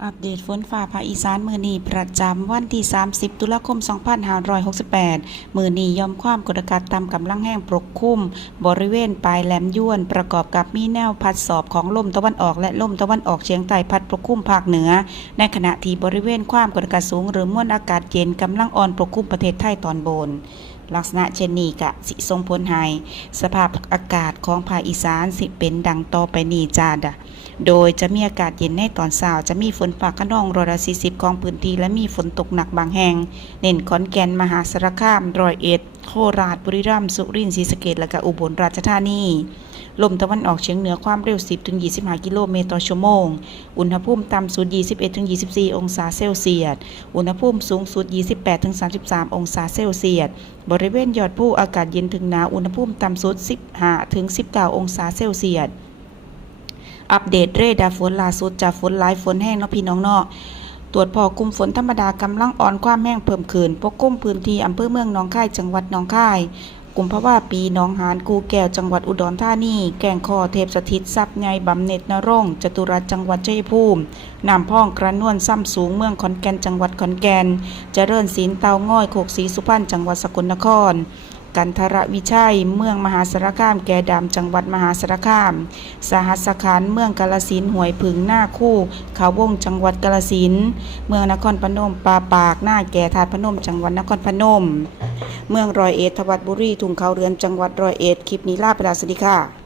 อัปเดตฝนฟ้าภาคอีสานมื้อนี้ประจำวันที่ 30 ตุลาคม 2568 มื้อนี้ย่อมความกดอากาศต่ำกำลังแห้งปกคลุมบริเวณปลายแหลมยวนประกอบกับมีแนวพัดสอบของลมตะวันออกและลมตะวันออกเฉียงใต้พัดปกคลุมภาคเหนือในขณะที่บริเวณความกดอากาศสูงหรือมวลอากาศเย็นกำลังอ่อนปกคลุมประเทศไทยตอนบนลักษณะเช่นนี้กะสิส่งผลให้สภาพอากาศของภาคอีสานสิเป็นดังต่อไปนี้จ้าโดยจะมีอากาศเย็นในตอนเช้าจะมีฝนฟ้าคะนอง140ของพื้นที่และมีฝนตกหนักบางแห่งเน้นขอนแก่นมหาสารคาม101โคราชบุรีรัมย์สุรินทร์ศรีสะเกษและก็อุบลราชธานีลมตะวันออกเฉียงเหนือความเร็ว 10-25 กิโลเมตรต่อชั่วโมงอุณหภูมิต่ำสุด 21-24 องศาเซลเซียสอุณหภูมิสูงสุด 28-33 องศาเซลเซียสบริเวณยอดภูอากาศเย็นถึงหนาวอุณหภูมิต่ำสุด 15-19 องศาเซลเซียสอัปเดตเรดาร์ฝนล่าสุดจากฝนหลายฝนแห้งเนาะพี่น้องเนาะตรวจพอกลุ่มฝนธรรมดากำลังอ่อนความแห้งเพิ่มขึ้นปกคลุมพื้นที่อำเภอเมืองหนองคายจังหวัดหนองคายกุมภาวะปีหนองหานกูแก้วจังหวัดอุดรธานีแก่งคอเทพสถิตทรัพย์ใหญ่บำเหน็จนรงค์จตุรัสจังหวัดชัยภูมิน้ำพองกระนวนซ้ำสูงเมืองขอนแก่นจังหวัดขอนแก่นเจริญศิลป์เตาง่อยโคกศรีสุพรรณจังหวัดสกลนครกันทรวิชัยเมืองมหาสารคามแก่ดำจังหวัดมหาสารคามสหัสขันธ์เมืองกาฬสินธุ์ห้วยผึ่งหน้าคู่เขาวงจังหวัดกาฬสินธุ์เมืองนครพนมปาปากหน้าแก่ธาตุพนมจังหวัดนครพนมเมืองร้อยเอ็ดทวัดบุรีทุ่งเขาเรือนจังหวัดร้อยเอ็ดคลิปนี้ลาไปแล้วสวัสดีค่ะ